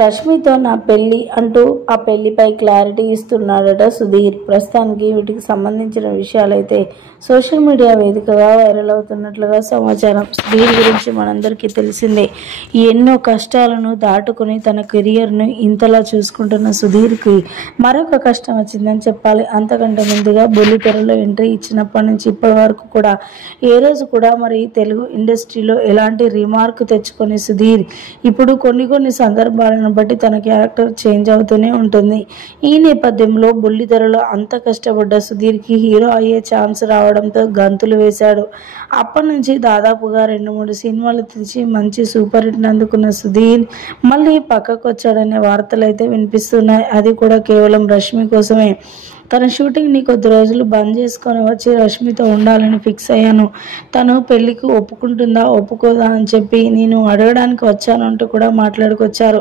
రష్మితో నా పెళ్లి అంటూ ఆ పెళ్లిపై క్లారిటీ ఇస్తున్నాడట సుధీర్. ప్రస్తుతానికి వీటికి సంబంధించిన విషయాలైతే సోషల్ మీడియా వేదికగా వైరల్ అవుతున్నట్లుగా సమాచారం. సుధీర్ గురించి మనందరికీ తెలిసిందే. ఎన్నో కష్టాలను దాటుకుని తన కెరియర్ను ఇంతలా చూసుకుంటున్న సుధీర్కి మరొక కష్టం వచ్చిందని చెప్పాలి. అంతకంటే ముందుగా బుల్లితెరలో ఎంట్రీ ఇచ్చినప్పటి నుంచి ఇప్పటి వరకు కూడా ఏ రోజు కూడా మరి తెలుగు ఇండస్ట్రీలో ఎలాంటి రిమార్క్ తెచ్చుకొని సుధీర్ ఇప్పుడు కొన్ని సందర్భాలను బట్టి తన క్యారెక్టర్ చేంజ్ అవుతూనే ఉంటుంది. ఈ నేపథ్యంలో బుల్లితెరలో అంత కష్టపడ్డ సుధీర్కి హీరో అయ్యే ఛాన్స్ రావడంతో గంతులు వేశాడు. అప్పటి నుంచి దాదాపుగా 2-3 సినిమాలు తీసి మంచి సూపర్ హిట్ అందుకున్న సుధీర్ మళ్ళీ పక్కకు వచ్చాడనే వార్తలు అయితే వినిపిస్తున్నాయి. అది కూడా కేవలం రష్మి కోసమే. తన షూటింగ్ని కొద్ది రోజులు బంద్ చేసుకొని వచ్చి రష్మితో ఉండాలని ఫిక్స్ అయ్యాను. తను పెళ్లికి ఒప్పుకుంటుందా ఒప్పుకోదా అని చెప్పి నేను అడగడానికి వచ్చాను అంటూ కూడా మాట్లాడుకొచ్చారు.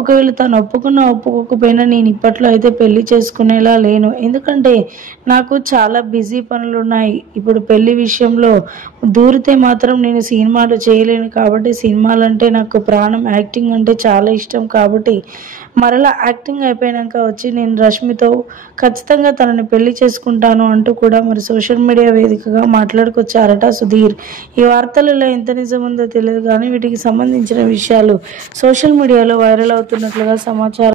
ఒకవేళ తను ఒప్పుకోకపోయినా నేను ఇప్పట్లో అయితే పెళ్లి చేసుకునేలా లేను. ఎందుకంటే నాకు చాలా బిజీ పనులు ఉన్నాయి. ఇప్పుడు పెళ్లి విషయంలో దూరితే మాత్రం నేను సినిమాలు చేయలేను. కాబట్టి సినిమాలంటే నాకు ప్రాణం, యాక్టింగ్ అంటే చాలా ఇష్టం. కాబట్టి మరలా యాక్టింగ్ అయిపోయాక వచ్చి నేను రష్మితో ఖచ్చితంగా తనని పెళ్లి చేసుకుంటాను అంటూ కూడా మరి సోషల్ మీడియా వేదికగా మాట్లాడుకొచ్చారట సుధీర్. ఈ వార్తలలో ఎంత నిజం ఉందో తెలియదు కానీ వీటికి సంబంధించిన విషయాలు సోషల్ మీడియాలో వైరల్ అవుతున్నట్లుగా సమాచారం.